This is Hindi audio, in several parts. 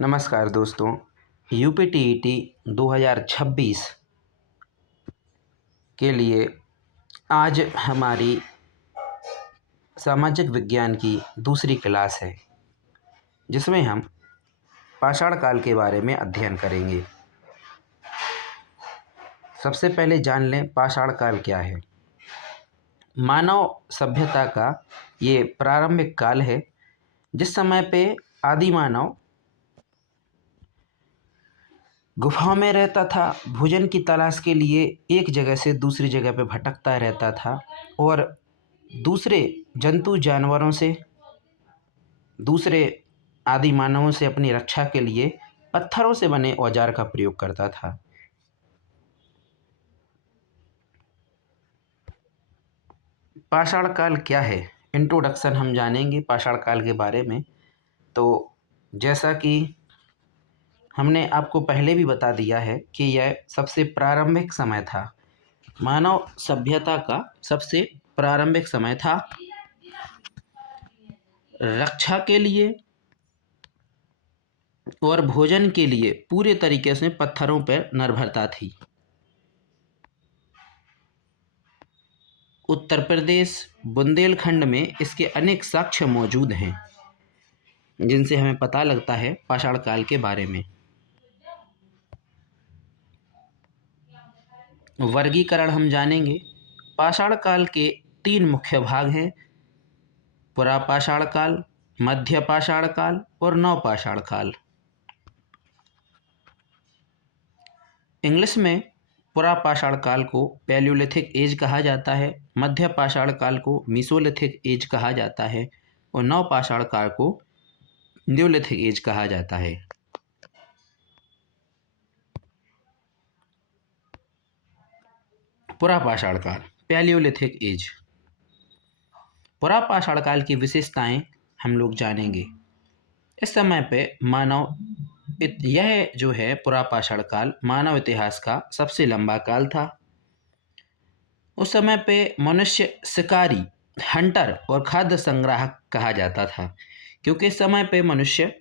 नमस्कार दोस्तों। यूपीटीईटी 2026 के लिए आज हमारी सामाजिक विज्ञान की दूसरी क्लास है, जिसमें हम पाषाण काल के बारे में अध्ययन करेंगे। सबसे पहले जान लें पाषाण काल क्या है। मानव सभ्यता का ये प्रारंभिक काल है, जिस समय पे आदि मानव गुफाओं में रहता था, भोजन की तलाश के लिए एक जगह से दूसरी जगह पे भटकता रहता था और दूसरे जंतु जानवरों से, दूसरे आदि मानवों से अपनी रक्षा के लिए पत्थरों से बने औजार का प्रयोग करता था। पाषाण काल क्या है, इंट्रोडक्शन हम जानेंगे पाषाण काल के बारे में। तो जैसा कि हमने आपको पहले भी बता दिया है कि यह सबसे प्रारंभिक समय था, मानव सभ्यता का सबसे प्रारंभिक समय था। रक्षा के लिए और भोजन के लिए पूरे तरीके से पत्थरों पर निर्भरता थी। उत्तर प्रदेश बुंदेलखंड में इसके अनेक साक्ष्य मौजूद हैं, जिनसे हमें पता लगता है पाषाण काल के बारे में। वर्गीकरण हम जानेंगे। पाषाण काल के 3 मुख्य भाग हैं: पुरापाषाण काल, मध्य पाषाण काल और नवपाषाण काल। इंग्लिश में पुरापाषाण काल को पैलियोलिथिक एज कहा जाता है, मध्य पाषाण काल को मीसोलिथिक एज कहा जाता है और नवपाषाण काल को न्यूलिथिक एज कहा जाता है। पुरापाषाण काल, पैलियोलिथिक एज। पुरापाषाण काल की विशेषताएं हम लोग जानेंगे। इस समय पे यह जो है पुरापाषाण काल मानव इतिहास का सबसे लंबा काल था। उस समय पे मनुष्य शिकारी, हंटर और खाद्य संग्राहक कहा जाता था, क्योंकि इस समय पे मनुष्य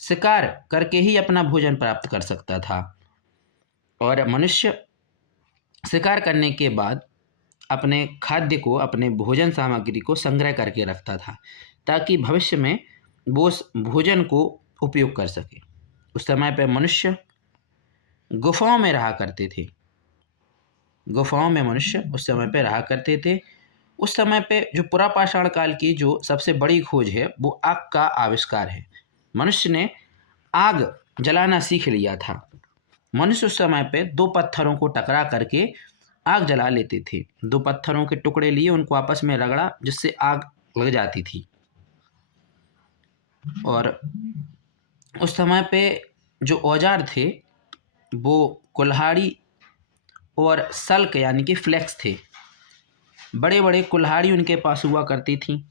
शिकार करके ही अपना भोजन प्राप्त कर सकता था और मनुष्य शिकार करने के बाद अपने खाद्य को, अपने भोजन सामग्री को संग्रह करके रखता था, ताकि भविष्य में वो उस भोजन को उपयोग कर सके। उस समय पे मनुष्य गुफाओं में रहा करते थे। गुफाओं में मनुष्य उस समय पे रहा करते थे। उस समय पे जो पुरापाषाण काल की जो सबसे बड़ी खोज है वो आग का आविष्कार है। मनुष्य ने आग जलाना सीख लिया था। मनुष्य उस समय पे 2 पत्थरों को टकरा करके आग जला लेते थे। 2 पत्थरों के टुकड़े लिए, उनको आपस में रगड़ा, जिससे आग लग जाती थी। और उस समय पे जो औजार थे वो कुल्हाड़ी और सल्क यानी कि फ्लेक्स थे। बड़े बड़े कुल्हाड़ी उनके पास हुआ करती थी।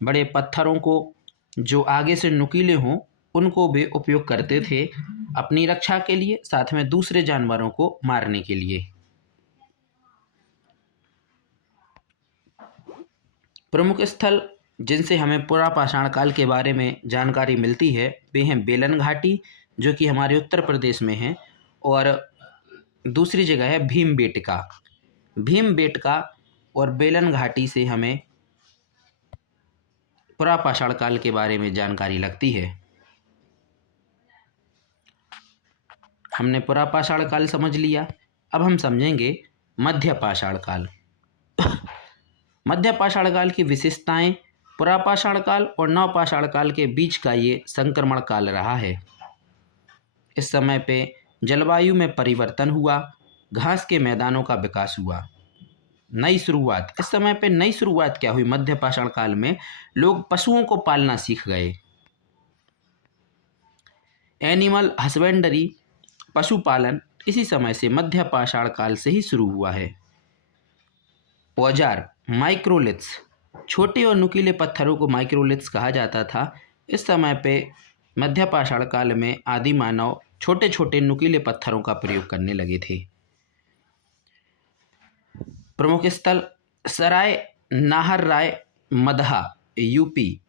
बड़े पत्थरों को जो आगे से नुकीले हों उनको भी उपयोग करते थे अपनी रक्षा के लिए, साथ में दूसरे जानवरों को मारने के लिए। प्रमुख स्थल जिनसे हमें पुरापाषाण काल के बारे में जानकारी मिलती है वे हैं बेलन घाटी, जो कि हमारे उत्तर प्रदेश में है, और दूसरी जगह है भीमबेटका। भीमबेटका और बेलन घाटी से हमें पुरापाषाण काल के बारे में जानकारी लगती है। हमने पुरापाषाण काल समझ लिया। अब हम समझेंगे मध्य पाषाण काल। मध्य पाषाण काल की विशेषताएं: पुरापाषाण काल और नवपाषाण काल के बीच का ये संक्रमण काल रहा है। इस समय पे जलवायु में परिवर्तन हुआ, घास के मैदानों का विकास हुआ, नई शुरुआत। इस समय पे नई शुरुआत क्या हुई? मध्य पाषाण काल में लोग पशुओं को पालना सीख गए। एनिमल हस्बेंडरी, पशुपालन इसी समय से मध्य पाषाण काल से ही शुरू हुआ है। औजार, माइक्रोलिथ्स, छोटे और नुकीले पत्थरों को माइक्रोलिथ्स कहा जाता था। इस समय पे मध्य पाषाण काल में आदि मानव छोटे छोटे नुकीले पत्थरों का प्रयोग करने लगे थे। प्रमुख स्थल: सराय नाहर राय मदहा यूपी,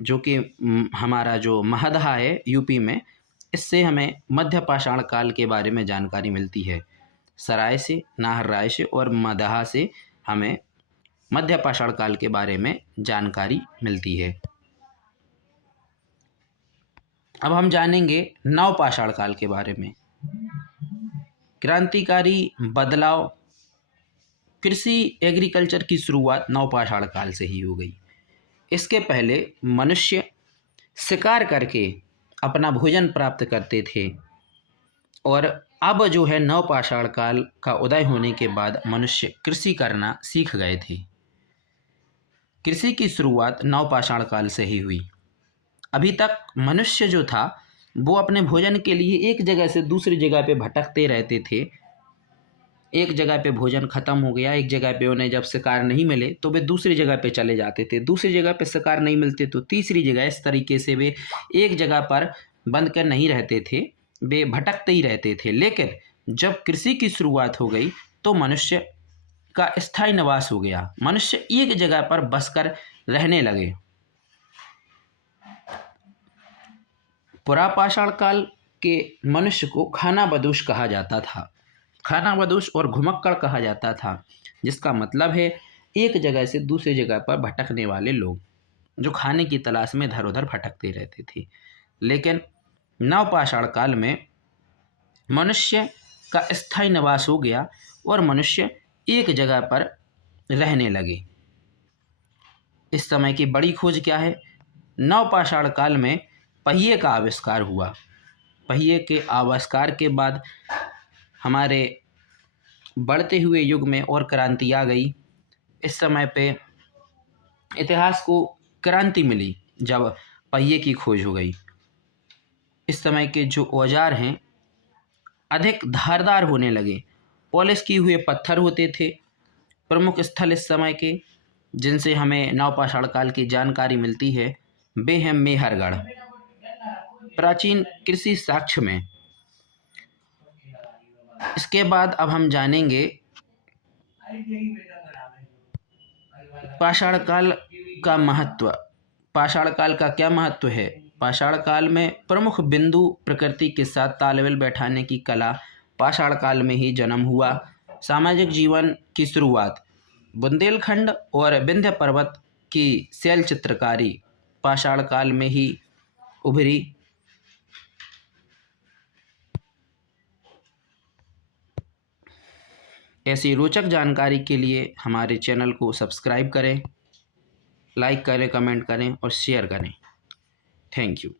जो कि हमारा जो महदहा है यूपी में, इससे हमें मध्य पाषाण काल के बारे में जानकारी मिलती है। सराय से, नाहर राय से और मदहा से हमें मध्य पाषाण काल के बारे में जानकारी मिलती है। अब हम जानेंगे नव पाषाण काल के बारे में। क्रांतिकारी बदलाव, कृषि एग्रीकल्चर की शुरुआत नव पाषाण काल से ही हो गई। इसके पहले मनुष्य शिकार करके अपना भोजन प्राप्त करते थे और अब जो है नव पाषाण काल का उदय होने के बाद मनुष्य कृषि करना सीख गए थे। कृषि की शुरुआत नव पाषाण काल से ही हुई। अभी तक मनुष्य जो था वो अपने भोजन के लिए एक जगह से दूसरी जगह पे भटकते रहते थे। एक जगह पे भोजन खत्म हो गया, एक जगह पे उन्हें जब शिकार नहीं मिले तो वे दूसरी जगह पे चले जाते थे, दूसरी जगह पे शिकार नहीं मिलते तो तीसरी जगह। इस तरीके से वे एक जगह पर बंद कर नहीं रहते थे, वे भटकते ही रहते थे। लेकिन जब कृषि की शुरुआत हो गई तो मनुष्य का स्थायी निवास हो गया, मनुष्य एक जगह पर बसकर रहने लगे। पुरापाषाण काल के मनुष्य को खानाबदोश कहा जाता था। खानाबदोश और घुमक्कड़ कहा जाता था, जिसका मतलब है एक जगह से दूसरी जगह पर भटकने वाले लोग, जो खाने की तलाश में इधर उधर भटकते रहते थे। लेकिन नवपाषाण काल में मनुष्य का स्थायी निवास हो गया और मनुष्य एक जगह पर रहने लगे। इस समय की बड़ी खोज क्या है? नवपाषाण काल में पहिए का आविष्कार हुआ। पहिए के आविष्कार के बाद हमारे बढ़ते हुए युग में और क्रांति आ गई। इस समय पे इतिहास को क्रांति मिली जब पहिए की खोज हो गई। इस समय के जो औजार हैं अधिक धारदार होने लगे, पॉलिश किए हुए पत्थर होते थे। प्रमुख स्थल इस समय के जिनसे हमें नवपाषाण काल की जानकारी मिलती है वे हैं मेहरगढ़, प्राचीन कृषि साक्ष्य में। इसके बाद अब हम जानेंगे पाषाण काल का महत्व। पाषाण काल का क्या महत्व है? पाषाण काल में प्रमुख बिंदु प्रकृति के साथ तालमेल बैठाने की कला पाषाण काल में ही जन्म हुआ। सामाजिक जीवन की शुरुआत बुंदेलखंड और विंध्य पर्वत की शैल चित्रकारी पाषाण काल में ही उभरी। ऐसी रोचक जानकारी के लिए हमारे चैनल को सब्सक्राइब करें, लाइक करें, कमेंट करें और शेयर करें। Thank you.